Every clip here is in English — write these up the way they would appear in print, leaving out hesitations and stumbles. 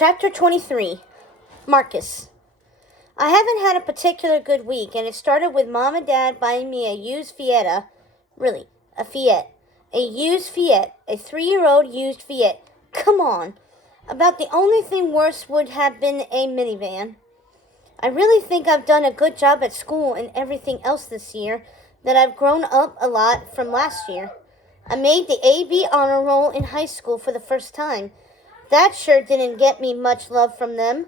Chapter 23, Marcus. I haven't had a particular good week, and it started with Mom and Dad buying me a used Fiat. Really, a Fiat. A used Fiat. A 3-year-old used Fiat. Come on. About the only thing worse would have been a minivan. I really think I've done a good job at school and everything else this year, that I've grown up a lot from last year. I made the AB honor roll in high school for the first time. That sure didn't get me much love from them.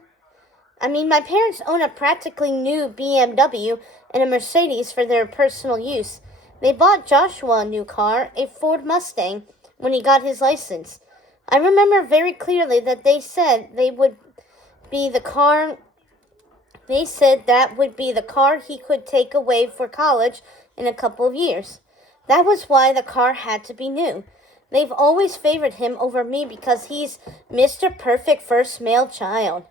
I mean, my parents own a practically new BMW and a Mercedes for their personal use. They bought Joshua a new car, a Ford Mustang, when he got his license. I remember very clearly that they said that would be the car he could take away for college in a couple of years. That was why the car had to be new. They've always favored him over me because he's Mr. Perfect first male child.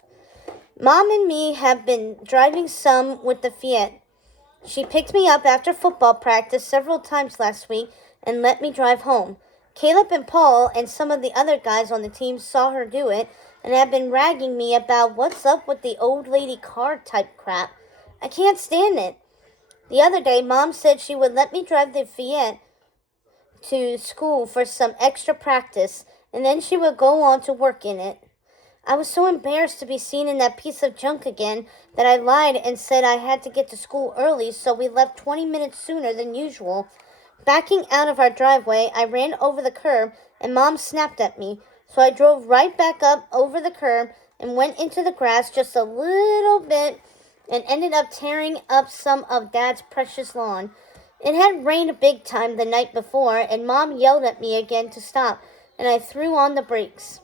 Mom and me have been driving some with the Fiat. She picked me up after football practice several times last week and let me drive home. Caleb and Paul and some of the other guys on the team saw her do it and have been ragging me about what's up with the old lady car type crap. I can't stand it. The other day, Mom said she would let me drive the Fiat to school for some extra practice, and then she would go on to work in it. I was so embarrassed to be seen in that piece of junk again that I lied and said I had to get to school early, so we left 20 minutes sooner than usual. Backing out of our driveway, I ran over the curb, and Mom snapped at me, so I drove right back up over the curb and went into the grass just a little bit and ended up tearing up some of Dad's precious lawn. It had rained big time the night before, and Mom yelled at me again to stop, and I threw on the brakes.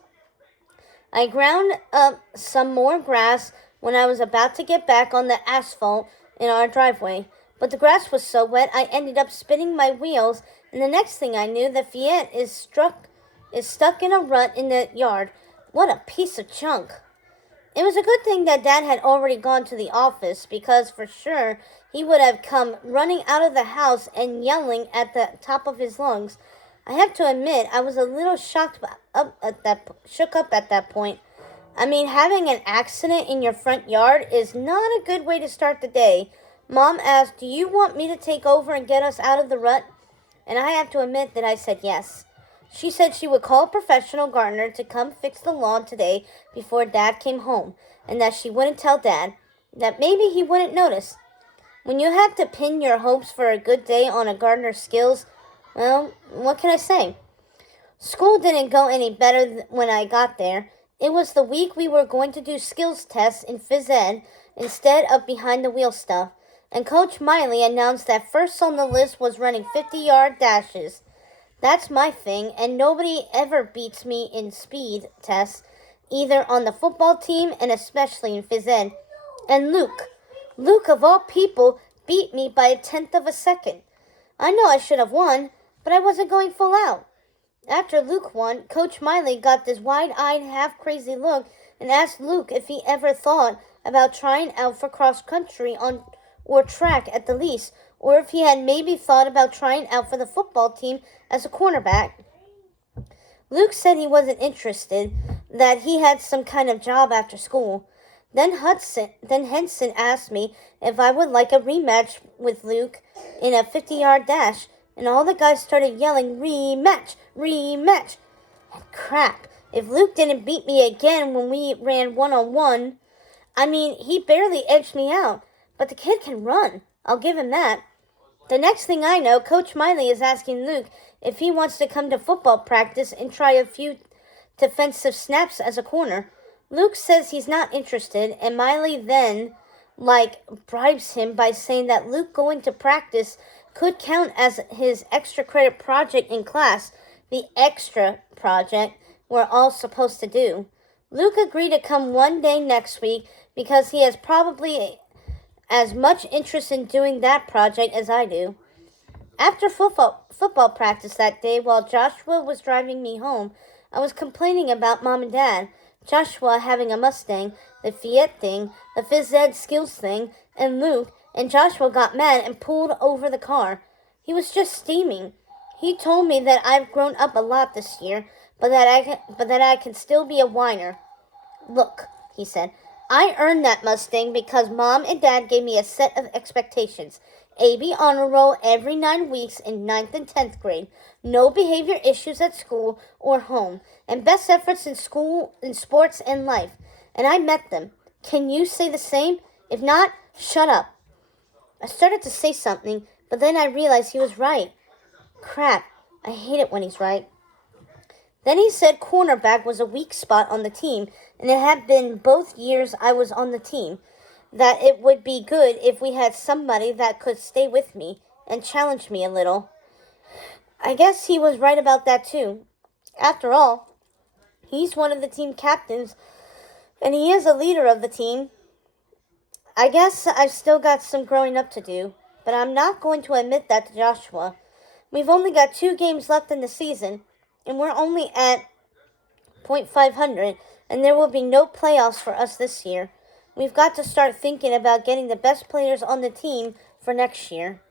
I ground up some more grass when I was about to get back on the asphalt in our driveway, but the grass was so wet I ended up spinning my wheels, and the next thing I knew, the Fiat is stuck in a rut in the yard. What a piece of junk. It was a good thing that Dad had already gone to the office, because for sure he would have come running out of the house and yelling at the top of his lungs. I have to admit, I was a little shook up at that point. I mean, having an accident in your front yard is not a good way to start the day. Mom asked, "Do you want me to take over and get us out of the rut?" And I have to admit that I said yes. She said she would call a professional gardener to come fix the lawn today before Dad came home, and that she wouldn't tell Dad, that maybe he wouldn't notice. When you have to pin your hopes for a good day on a gardener's skills, well, what can I say? School didn't go any better when I got there. It was the week we were going to do skills tests in phys ed instead of behind-the-wheel stuff, and Coach Miley announced that first on the list was running 50-yard dashes. That's my thing, and nobody ever beats me in speed tests, either on the football team and especially in phys ed. And Luke of all people beat me by 1/10 of a second. I know I should have won, but I wasn't going full out. After Luke won, Coach Miley got this wide-eyed, half-crazy look and asked Luke if he ever thought about trying out for cross-country or track at the least, or if he had maybe thought about trying out for the football team as a cornerback. Luke said he wasn't interested, that he had some kind of job after school. Then Henson asked me if I would like a rematch with Luke in a 50-yard dash, and all the guys started yelling, "Rematch! Rematch!" And crap, if Luke didn't beat me again when we ran one-on-one, I mean, he barely edged me out, but the kid can run. I'll give him that. The next thing I know, Coach Miley is asking Luke if he wants to come to football practice and try a few defensive snaps as a corner. Luke says he's not interested, and Miley then, bribes him by saying that Luke going to practice could count as his extra credit project in class, the extra project we're all supposed to do. Luke agreed to come one day next week because he has probably as much interest in doing that project as I do. After football practice that day, while Joshua was driving me home, I was complaining about Mom and Dad, Joshua having a Mustang, the Fiat thing, the phys ed skills thing, and Luke, and Joshua got mad and pulled over the car. He was just steaming. He told me that I've grown up a lot this year, but that I can still be a whiner. Look, he said, I earned that Mustang because Mom and Dad gave me a set of expectations. AB honor roll every 9 weeks in ninth and 10th grade. No behavior issues at school or home. And best efforts in school, in sports, and life. And I met them. Can you say the same? If not, shut up. I started to say something, but then I realized he was right. Crap, I hate it when he's right. Then he said cornerback was a weak spot on the team, and it had been both years I was on the team. That it would be good if we had somebody that could stay with me and challenge me a little. I guess he was right about that too. After all, he's one of the team captains, and he is a leader of the team. I guess I've still got some growing up to do, but I'm not going to admit that to Joshua. We've only got 2 games left in the season, and we're only at .500, and there will be no playoffs for us this year. We've got to start thinking about getting the best players on the team for next year.